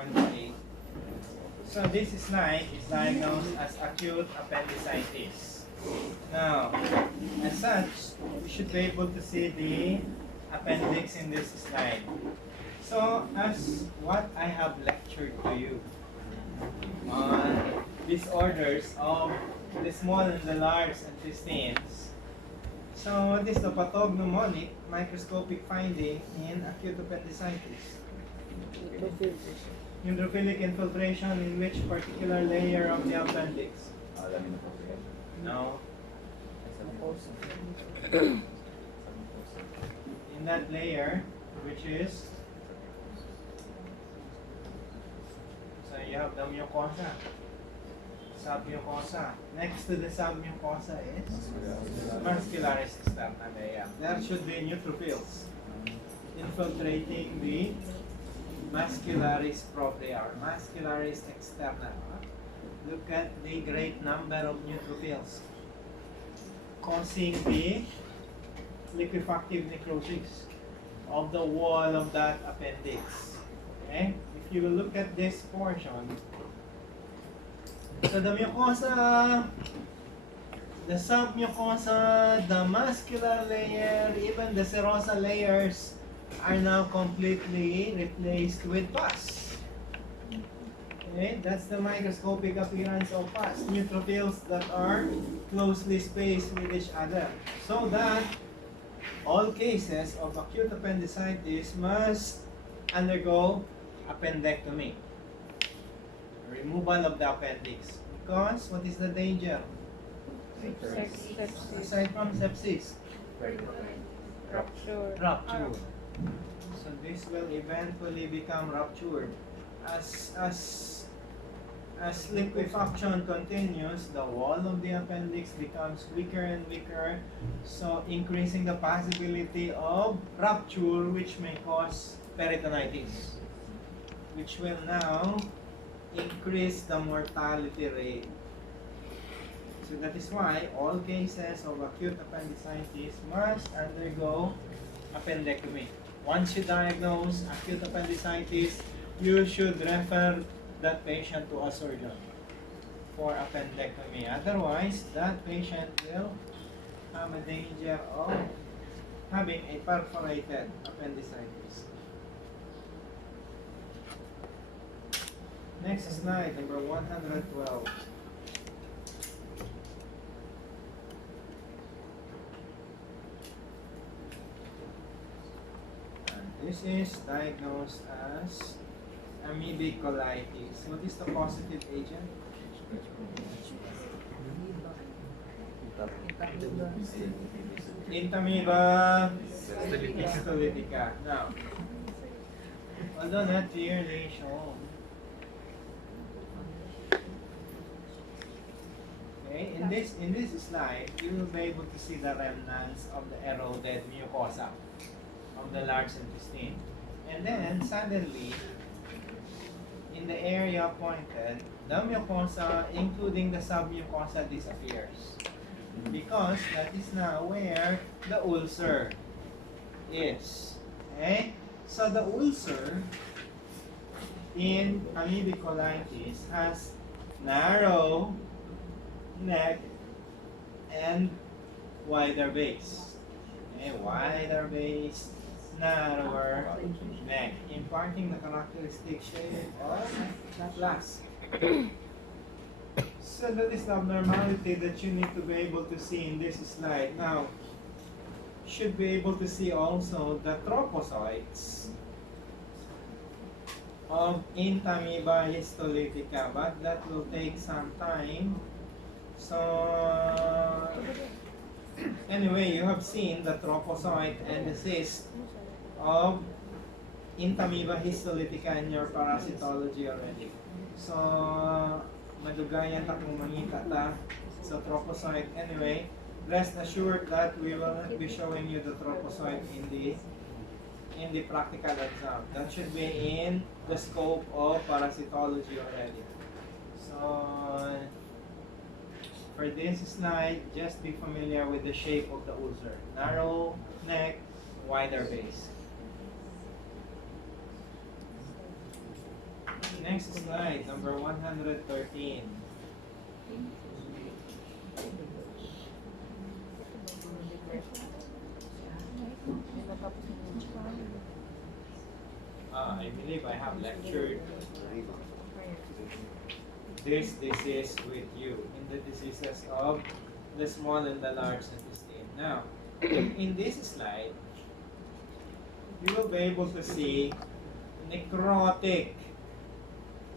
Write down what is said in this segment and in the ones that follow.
1.8. So this slide is diagnosed as acute appendicitis. Now, as such, you should be able to see the appendix in this slide. So, as what I have lectured to you on disorders of the small and the large intestines. So, this is the pathognomonic microscopic finding in acute appendicitis. Neutrophilic infiltration in which particular layer of the appendix? No. In that layer, which is, so you have the mucosa, submucosa. Next to the submucosa is muscularis externa. There should be neutrophils infiltrating the muscularis propria or muscularis externa. Look at the great number of neutrophils causing the liquefactive necrosis of the wall of that appendix. Okay? If you look at this portion, so the mucosa, the submucosa, the muscular layer, even the serosa layers are now completely replaced with pus. Okay, that's the microscopic appearance of pus. Neutrophils that are closely spaced with each other. So that all cases of acute appendicitis must undergo appendectomy. Removal of the appendix. Because what is the danger? Sepsis. Aside from sepsis, Rupture. rupture. So this will eventually become ruptured. As liquefaction continues, the wall of the appendix becomes weaker and weaker, so increasing the possibility of rupture, which may cause peritonitis, which will now increase the mortality rate. So that is why all cases of acute appendicitis must undergo appendectomy. Once you diagnose acute appendicitis, you should refer that patient to a surgeon for appendectomy. Otherwise, that patient will have a danger of having a perforated appendicitis. Next slide, number 112. This is diagnosed as amoebic colitis. What is the positive agent? Entamoeba histolytica. Now, although not clearly shown, okay, in this slide, you will be able to see the remnants of the eroded mucosa of the large intestine. And then suddenly, in the area pointed, the mucosa, including the submucosa, disappears. Because that is now where the ulcer is. Okay? So the ulcer in amoebic colitis has narrow neck and wider base. Okay? Wider base, narrower neck, imparting the characteristic shape of flask. So that is the abnormality that you need to be able to see in this slide. Now, you should be able to see also the trophozoites of Entamoeba histolytica, but that will take some time. So, anyway, you have seen the trophozoite and the cyst of Entamoeba histolytica in your parasitology already. So, madugayan ta kung mangita ta sa trophozoite. Anyway, rest assured that we will not be showing you the trophozoite in the practical exam. That should be in the scope of parasitology already. So, for this slide, just be familiar with the shape of the ulcer. Narrow neck, wider base. Next slide, number 113. I believe I have lectured this disease with you in the diseases of the small and the large intestine. Now, in this slide, you will be able to see necrotic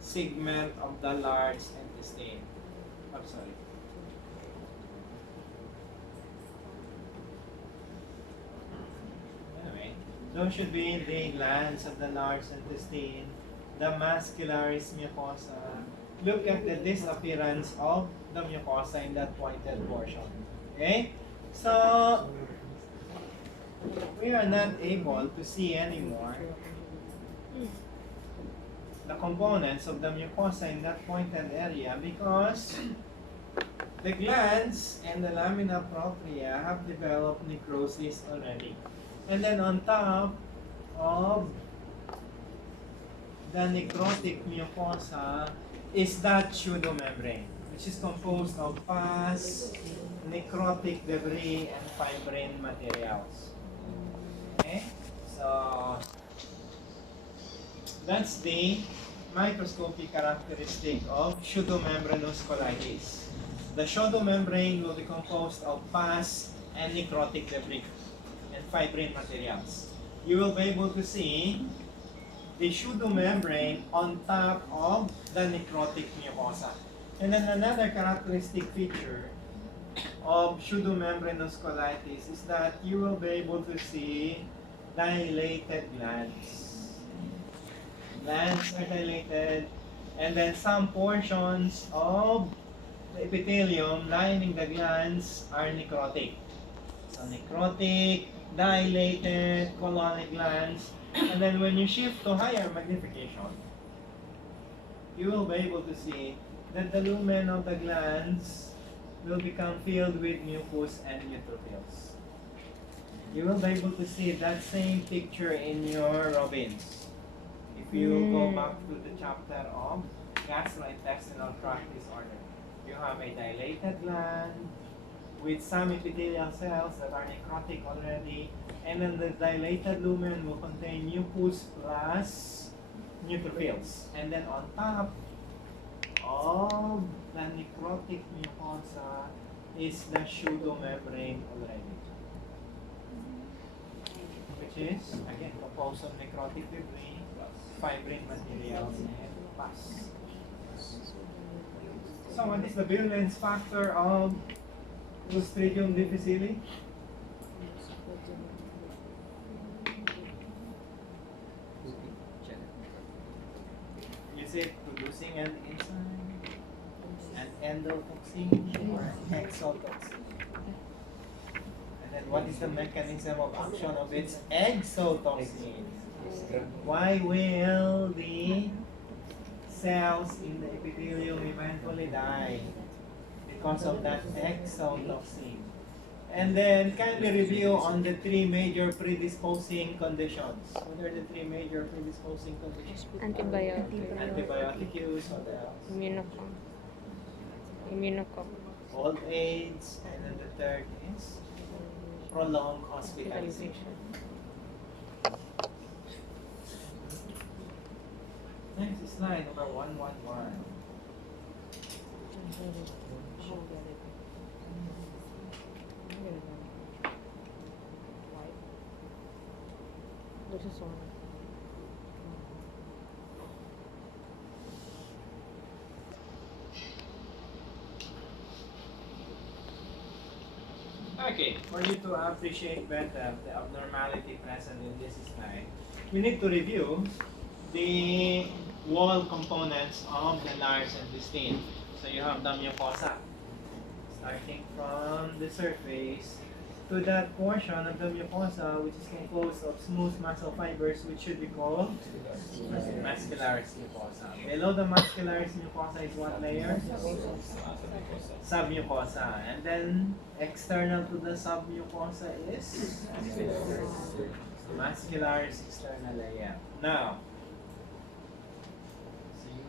segment of the large intestine. I'm sorry. Anyway, those should be the glands of the large intestine, the muscularis mucosa. Look at the disappearance of the mucosa in that pointed portion. Okay? So, we are not able to see anymore the components of the mucosa in that pointed area because the glands and the lamina propria have developed necrosis already. And then on top of the necrotic mucosa is that pseudomembrane, which is composed of pus, necrotic debris, and fibrin materials. Okay? So, that's the microscopic characteristic of pseudomembranous colitis. The pseudomembrane will be composed of pus and necrotic debris and fibrin materials. You will be able to see the pseudomembrane on top of the necrotic mucosa. And then another characteristic feature of pseudomembranous colitis is that you will be able to see dilated glands. Glands are dilated, and then some portions of the epithelium lining the glands are necrotic. So necrotic, dilated, colonic glands. And then when you shift to higher magnification, you will be able to see that the lumen of the glands will become filled with mucus and neutrophils. You will be able to see that same picture in your Robbins. If you go back to the chapter of gastrointestinal tract disorder, you have a dilated gland with some epithelial cells that are necrotic already, and then the dilated lumen will contain mucus plus neutrophils. And then on top of the necrotic mucosa is the pseudomembrane already, which is, again, composed of necrotic debris, fibrin materials, and pus. So what is the virulence factor of Clostridium difficile? Is it producing an enzyme, an endotoxin, or an exotoxin? And then what is the mechanism of action of its exotoxin? Why will the cells in the epithelium eventually die? Because of that exotoxin. And then kindly review on the three major predisposing conditions. What are the three major predisposing conditions? Antibiotic use, what else? Immunocom. Old age, and then the third is prolonged hospitalization. Next slide, number 111. This is one. Okay, for you to appreciate better the abnormality present in this slide, we need to review the wall components of the large intestine. So you have the mucosa, starting from the surface to that portion of the mucosa which is composed of smooth muscle fibers, which should be called muscularis mucosa. Below the muscularis mucosa is what layer? Submucosa. And then external to the submucosa is muscularis externa layer. Now, so you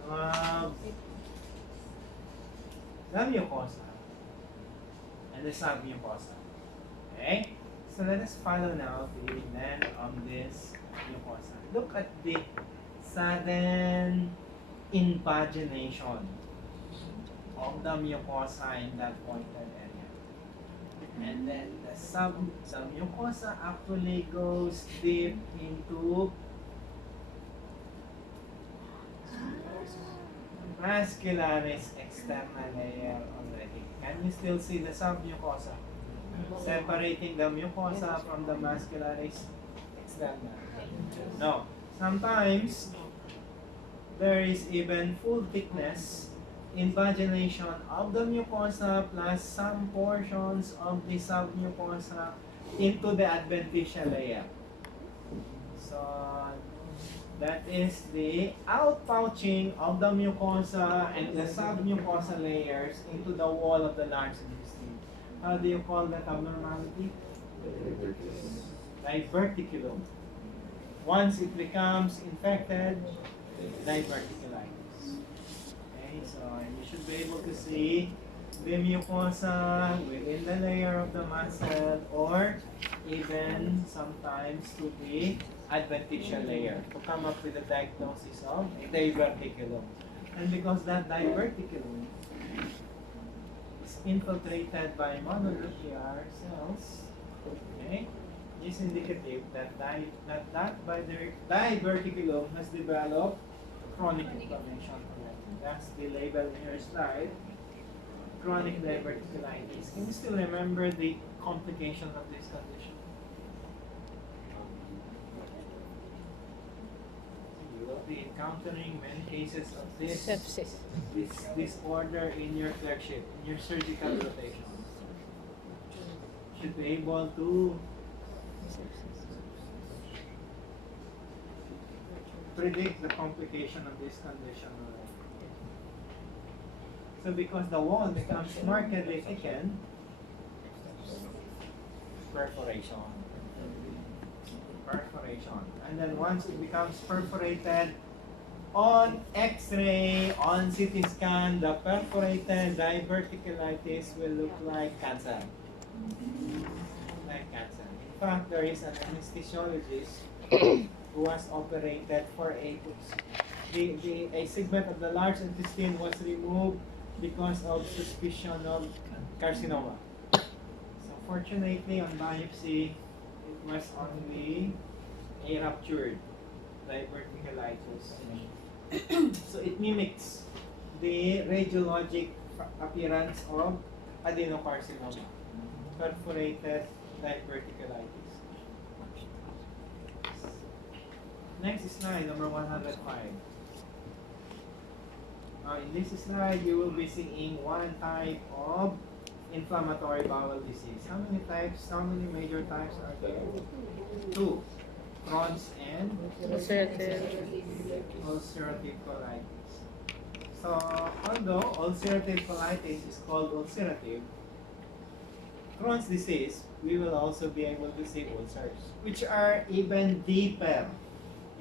the mucosa and the submucosa. Okay? So let us follow now the length of this mucosa. Look at the sudden invagination of the mucosa in that pointed area. And then the mucosa actually goes deep into muscularis externa layer already. Can you still see the submucosa? Separating the mucosa from the muscularis externa. No. Sometimes there is even full thickness invagination of the mucosa plus some portions of the submucosa into the adventitial layer. So that is the outpouching of the mucosa and the submucosa layers into the wall of the large intestine. How do you call that abnormality? Diverticulum. Once it becomes infected, diverticulitis. Okay, so you should be able to see the mucosa within the layer of the muscle or even sometimes to the adventitial layer to come up with a diagnosis of diverticulum. And because that diverticulum is infiltrated by mononuclear cells, okay, is indicative that that diverticulum has developed chronic inflammation. That's the label in your slide. Chronic diverticulitis. Can you still remember the complication of this condition? You will be encountering many cases of this disorder in your clerkship, in your surgical rotation. Should be able to predict the complication of this condition. So because the wall becomes markedly thickened, perforation. And then once it becomes perforated, on X-ray, on CT scan, the perforated diverticulitis will look like cancer. Like cancer. In fact, there is an anesthesiologist who was operated for a segment of the large intestine was removed because of suspicion of carcinoma. So fortunately, on biopsy, it was only a ruptured diverticulitis. So it mimics the radiologic appearance of adenocarcinoma, perforated diverticulitis. Next slide, number 105. In this slide, you will be seeing one type of inflammatory bowel disease. How many types? How many major types are there? Two. Crohn's and ulcerative colitis. So, although ulcerative colitis is called ulcerative, Crohn's disease, we will also be able to see ulcers, which are even deeper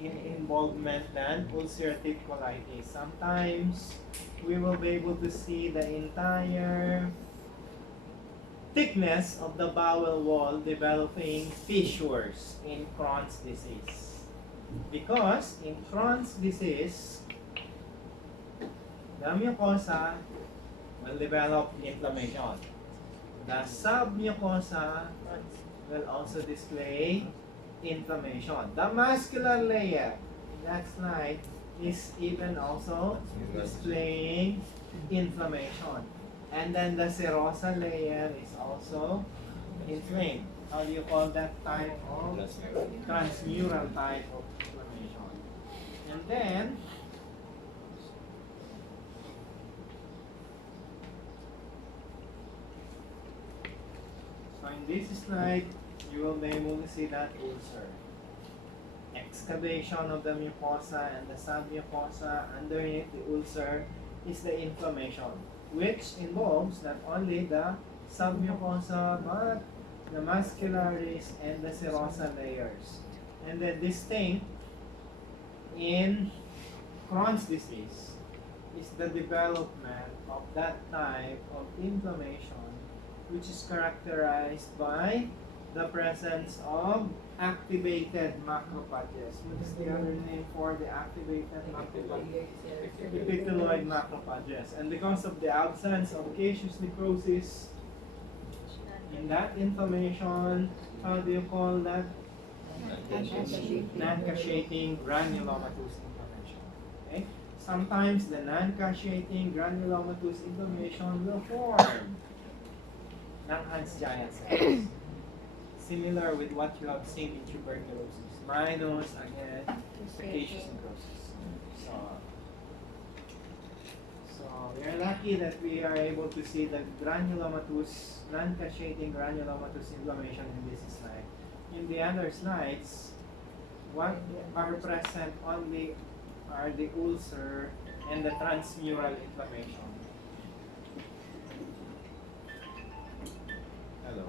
in involvement than ulcerative colitis. Sometimes we will be able to see the entire thickness of the bowel wall developing fissures in Crohn's disease. Because in Crohn's disease, the mucosa will develop inflammation. The submucosa will also display inflammation. The muscular layer in that slide is even also displaying inflammation. And then the serosal layer is also inflamed. How do you call that type of transmural type of inflammation? And then so in this slide, you will be able to see that ulcer. Excavation of the mucosa and the submucosa underneath the ulcer is the inflammation, which involves not only the submucosa but the muscularis and the serosal layers. And then distinct in Crohn's disease is the development of that type of inflammation which is characterized by the presence of activated macrophages. What is the other name for the activated macrophages? Epithelioid macrophages. And because of the absence of caseous necrosis in that inflammation, how do you call that? Non-cacheating granulomatous inflammation. Okay? Sometimes the non-cacheating granulomatous inflammation will form non-Hans-Giant cells, similar with what you have seen in tuberculosis, minus again the caseous necrosis. So we are lucky that we are able to see the granulomatous, non-cacheating granulomatous inflammation in this slide. In the other slides, what are present only are the ulcer and the transmural inflammation. Hello.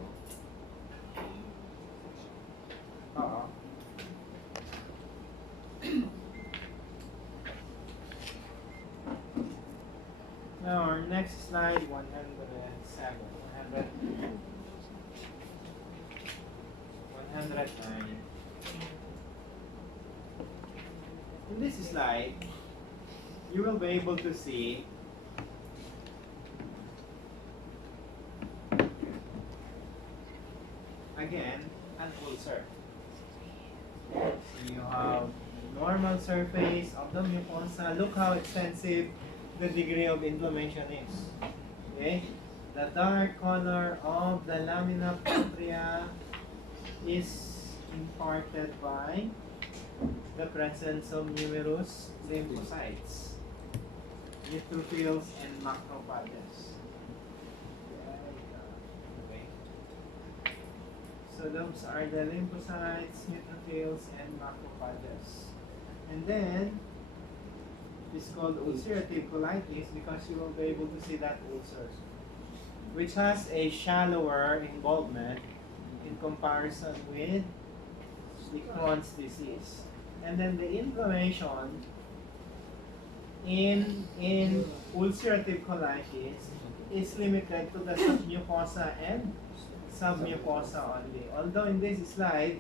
Now our next slide, 107, 109. In this slide, you will be able to see again an ulcer. So you have normal surface of the mucosa. Look how extensive the degree of inflammation is. Okay? The dark color of the lamina propria is imparted by the presence of numerous lymphocytes, neutrophils, and macrophages. Okay. So those are the lymphocytes, neutrophils, and macrophages. And then it's called ulcerative colitis because you will be able to see that ulcer, which has a shallower involvement in comparison with the Crohn's disease. And then the inflammation in ulcerative colitis is limited to the submucosa and submucosa only. Although in this slide,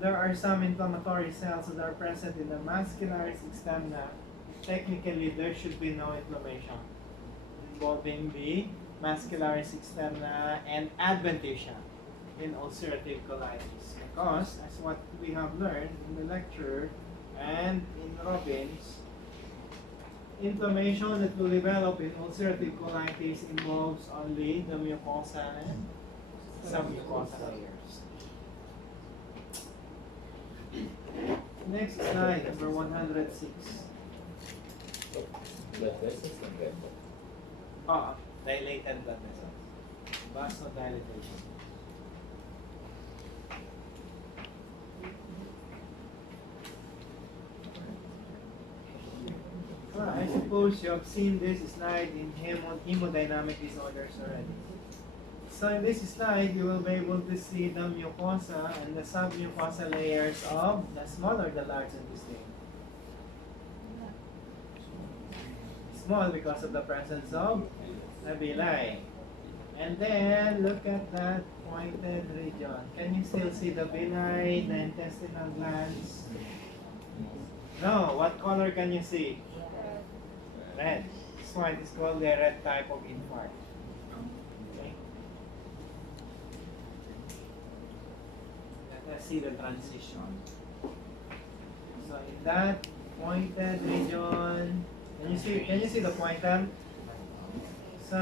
there are some inflammatory cells that are present in the mascularis externa. Technically, there should be no inflammation involving the mascularis externa and adventitia in ulcerative colitis. Because, as what we have learned in the lecture and in Robbins, inflammation that will develop in ulcerative colitis involves only the mucosa and submucosa layers. Next slide, number 106. Blood vessels and red blood. Dilated blood vessels. Vasodilatation. I suppose you have seen this slide in hemodynamic disorders already. So in this slide, you will be able to see the mucosa and the submucosa layers of the smaller the large intestine. Small because of the presence of villi. And then look at that pointed region. Can you still see the villi, the intestinal glands? No. What color can you see? Red. This one is called the red type of infarct. Okay. Let us see the transition. So in that pointed region, can you see the pointer? So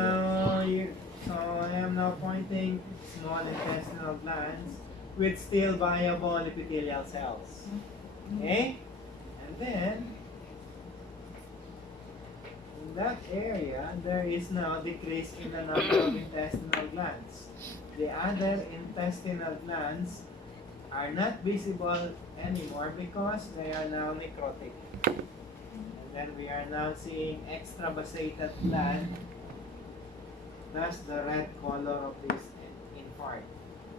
I am now pointing small intestinal glands with still viable epithelial cells. Okay? And then in that area, there is now a decrease in the number of intestinal glands. The other intestinal glands are not visible anymore because they are now necrotic. And then we are now seeing extravasated gland. That's the red color of this infarct.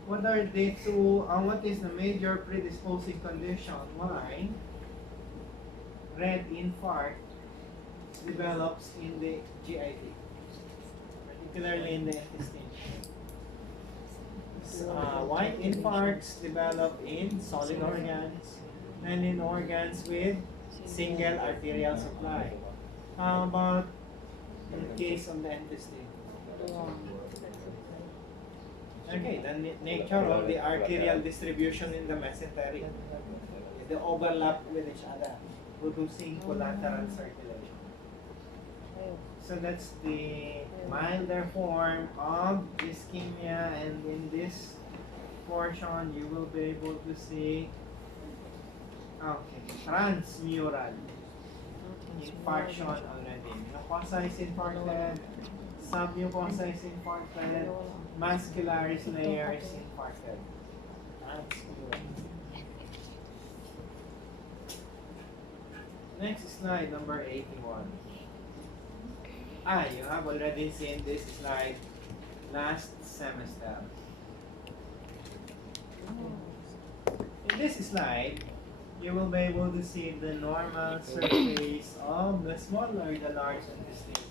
What are the two, what is the major predisposing condition why red infarct develops in the GIT, particularly in the intestine. White infarcts develop in solid organs and in organs with single arterial supply. How about in the case of the intestine? Okay, the nature of the arterial distribution in the mesentery. They overlap with each other, producing collateral circulation. So that's the milder form of ischemia, and in this portion you will be able to see transmural infarction already. Mucosa is infarcted, submucosa is infarcted, muscularis layer is infarcted. Transmural. Next slide, number 81. You have already seen this slide last semester. In this slide, you will be able to see the normal surface of the smaller, the large intestine.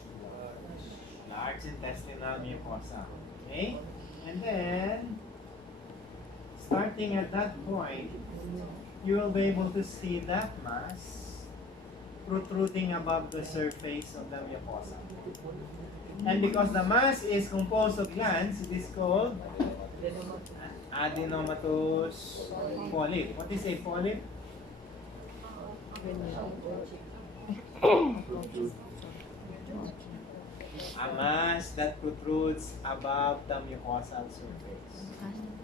Large intestinal mucosa. Okay? And then, starting at that point, you will be able to see that mass protruding above the surface of the mucosa. And because the mass is composed of glands, it is called adenomatous polyp. What is a polyp? A mass that protrudes above the mucosal surface.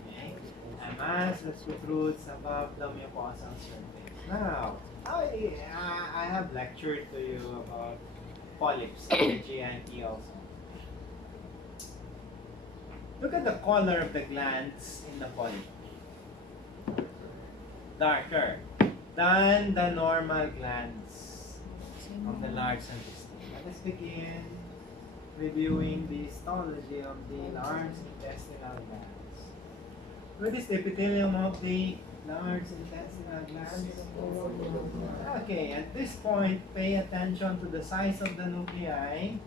Okay? A mass that protrudes above the mucosal surface. Now, I have lectured to you about polyps in the GIT also. Look at the color of the glands in the polyp. Darker than the normal glands of the large intestine. Let us begin reviewing the histology of the large intestinal glands. What is the epithelium of the large intestinal glands? Okay, at this point, pay attention to the size of the nuclei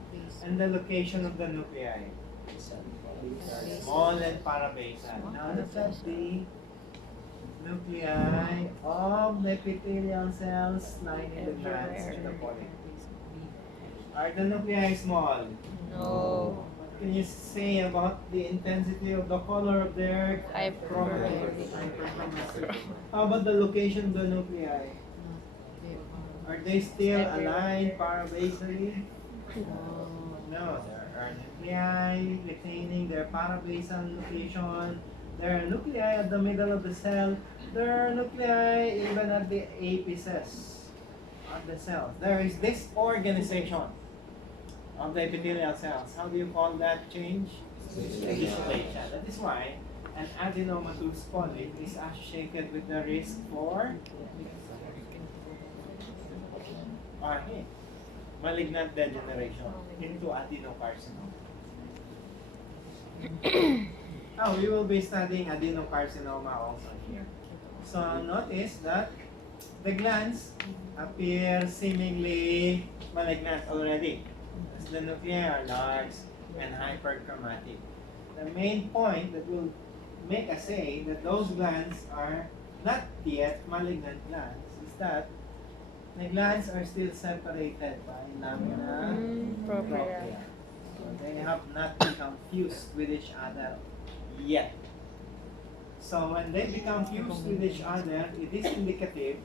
and the location of the nuclei. Small and parabasal. Now look at the nuclei of the epithelial cells lining the glands in the polyp. Are the nuclei small? No. What can you say about the intensity of the color of their chromatins? How about the location of the nuclei? Are they still aligned parabasally? No, there are nuclei retaining their parabasal location. There are nuclei at the middle of the cell. There are nuclei even at the apices of the cells. There is this organization of the epithelial cells. How do you call that change? Dysplasia. That is why an adenomatous polyp is associated with the risk for malignant degeneration into adenocarcinoma. We will be studying adenocarcinoma also here. So notice that the glands appear seemingly malignant already, as the nuclei are large and hyperchromatic. The main point that will make us say that those glands are not yet malignant glands is that the glands are still separated by lamina propria. So they have not become fused with each other yet. So when they become fused with each other, it is indicative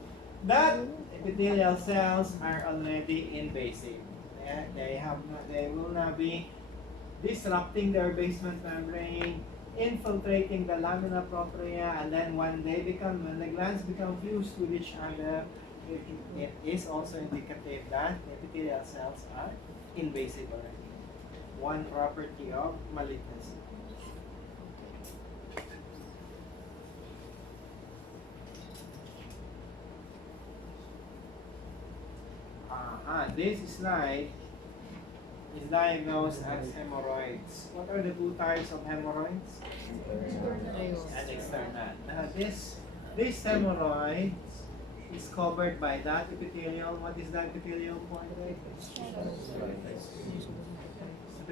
that epithelial cells are already invasive. They will now be disrupting their basement membrane, infiltrating the lamina propria, and then when the glands become fused with each other, it is also indicative that epithelial cells are invasive already. One property of malignancy. This slide is diagnosed as hemorrhoids. What are the two types of hemorrhoids? And external. Now this hemorrhoid is covered by that epithelium. What is that epithelium called?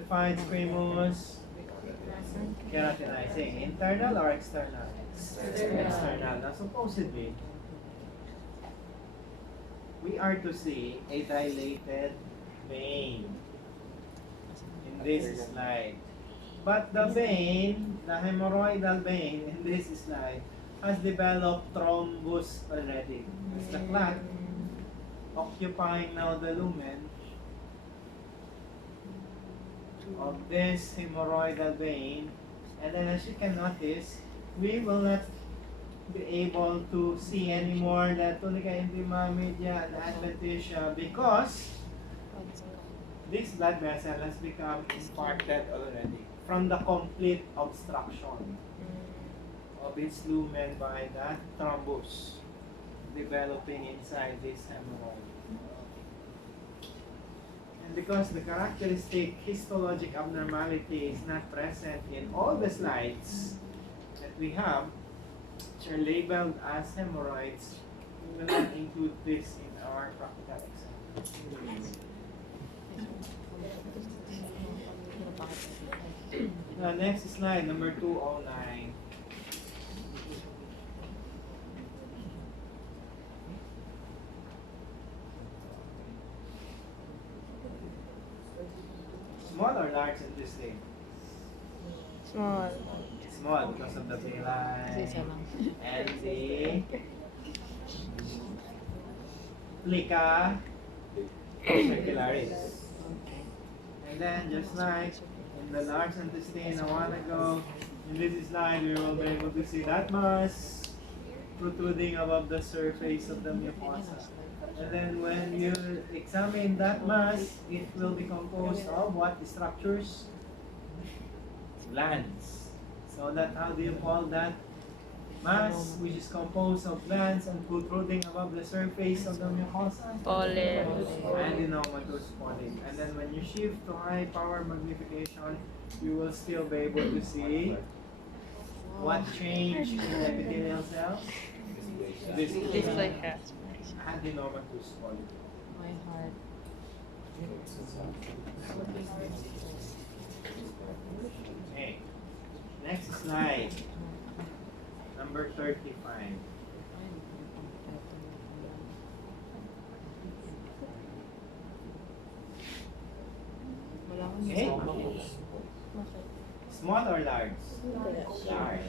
calcified squamous keratinizing. Internal or external? External. Now supposedly, we are to see a dilated vein in this slide. But the vein, the hemorrhoidal vein in this slide, has developed thrombus already. It's the clot occupying now the lumen of this hemorrhoidal vein. And then as you can notice, we will not be able to see anymore the tunica intima, media, and adventitia because this blood vessel has become infarcted already from the complete obstruction of its lumen by the thrombus developing inside this hemorrhoid. And because the characteristic histologic abnormality is not present in all the slides that we have, which are labeled as hemorrhoids, we will not include this in our practical exam. Now, next slide, number 209. Small or large intestine? Small. Small because of the villi and the plica circularis. And then just like in the large intestine a while ago, in this slide we will be able to see that mass protruding above the surface of the mucosa. And then when you examine that mass, it will be composed of what structures? Glands. So that, how do you call that mass which is composed of glands and protruding above the surface of the mucosa? Polyps. Adenomatous polyp. And then when you shift to high power magnification, you will still be able to see what change in the epithelial cells? This It's like that. adenomatous polyp. My heart. Okay. Next slide. Number 35. Okay. Small or large? Large.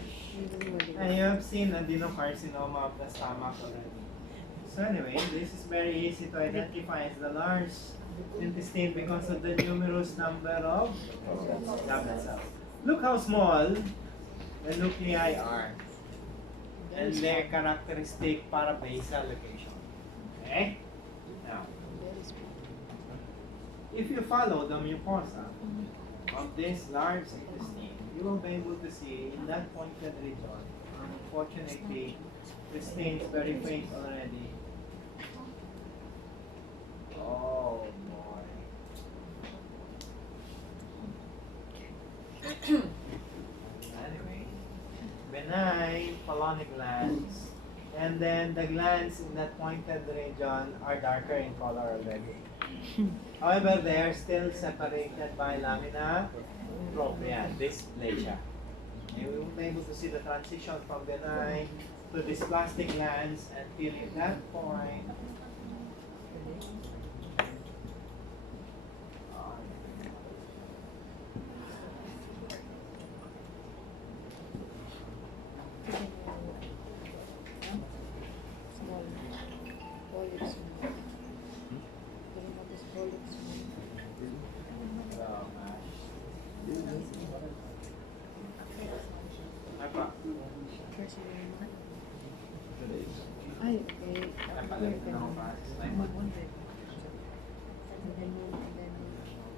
And you have seen adenocarcinoma of the stomach already. So anyway, this is very easy to identify as the large intestine because of the numerous number of goblet cells. Look how small the nuclei are and their characteristic parabasal location. Okay? Now, if you follow the mucosa of this large intestine, you will be able to see in that pointed region. Unfortunately, the stain is very faint already. Oh boy. Anyway, benign colonic glands, and then the glands in that pointed region are darker in color already. However, they are still separated by lamina propria, dysplasia. And we will be able to see the transition from benign to dysplastic glands until at that point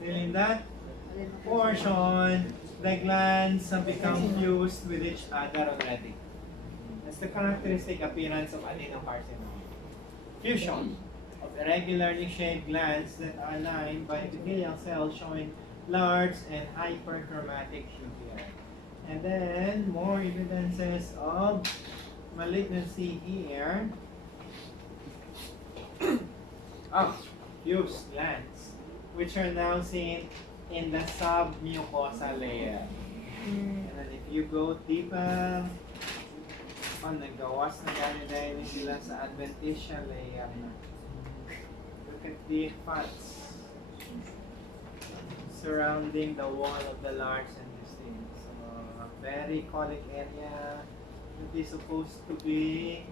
in that portion, the glands have become fused with each other already. That's the characteristic appearance of adenocarcinoma. Fusion of irregularly shaped glands that are lined by epithelial cells showing large and hyperchromatic nuclei. And then more evidences of malignancy here. Fused glands, which are now seen in the submucosa layer. Mm. And then if you go deeper, nagawas na gani sila sa adventitial layer na. Look at the fats surrounding the wall of the large intestine. So, a very colic area that is supposed to be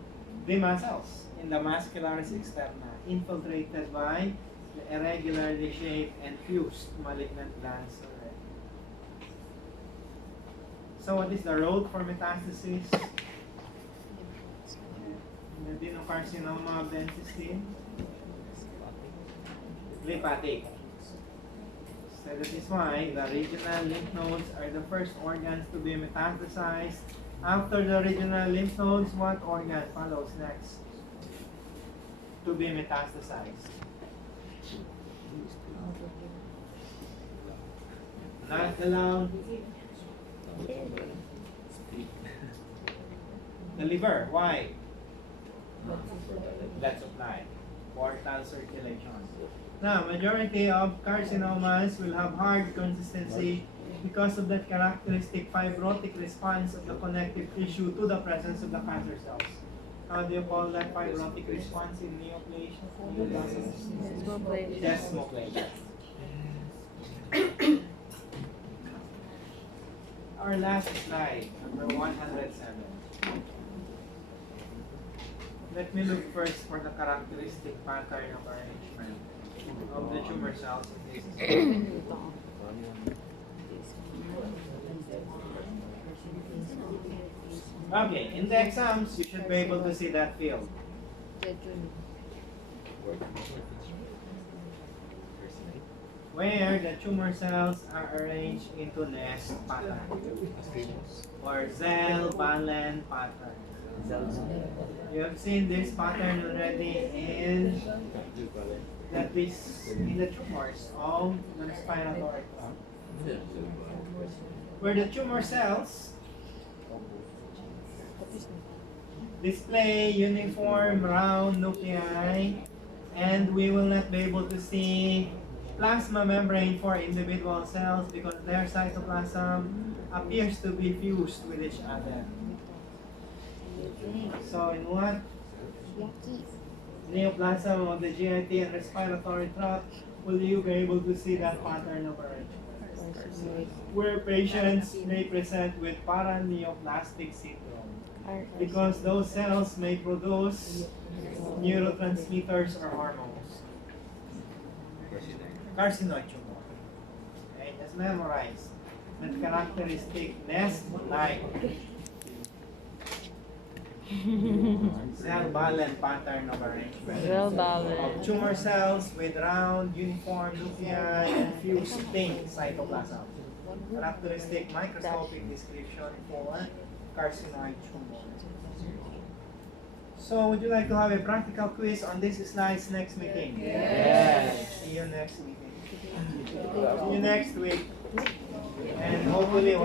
the muscles in the muscularis externa, infiltrated by the irregularly shaped and fused malignant glands. So what is the road for metastasis? The adenocarcinoma of the intestine? Lymphatic. So that is why the regional lymph nodes are the first organs to be metastasized. After the regional lymph nodes, what organ follows next to be metastasized? Not the lung. The liver. Why? Blood supply. Portal circulation. Now, majority of carcinomas will have hard consistency because of that characteristic fibrotic response of the connective tissue to the presence of the cancer cells. How do you call that fibrotic response in neoplasia? Desmoplasia. Our last slide, number 107. Let me look first for the characteristic pattern of arrangement of the tumor cells in this. Okay, in the exams, you should be able to see that field. Where the tumor cells are arranged into nest pattern or Zell-Balen pattern. You have seen this pattern already in the tumors of the respiratory tract, where the tumor cells display uniform round nuclei, and we will not be able to see plasma membrane for individual cells because their cytoplasm appears to be fused with each other. So in what neoplasm of the GIT and respiratory tract will you be able to see that pattern of arrangement? Where patients may present with paraneoplastic syndrome because those cells may produce neurotransmitters or hormones. Carcinoid tumor. Okay, just memorize that characteristic nest-like Zell-Balen pattern of arrangement Zell-Balen. of tumor cells with round, uniform nuclei and fused pink cytoplasm. Characteristic microscopic description for carcinoid tumor. So, would you like to have a practical quiz on these slides next meeting? Yes. See you next meeting. See you next week. And hopefully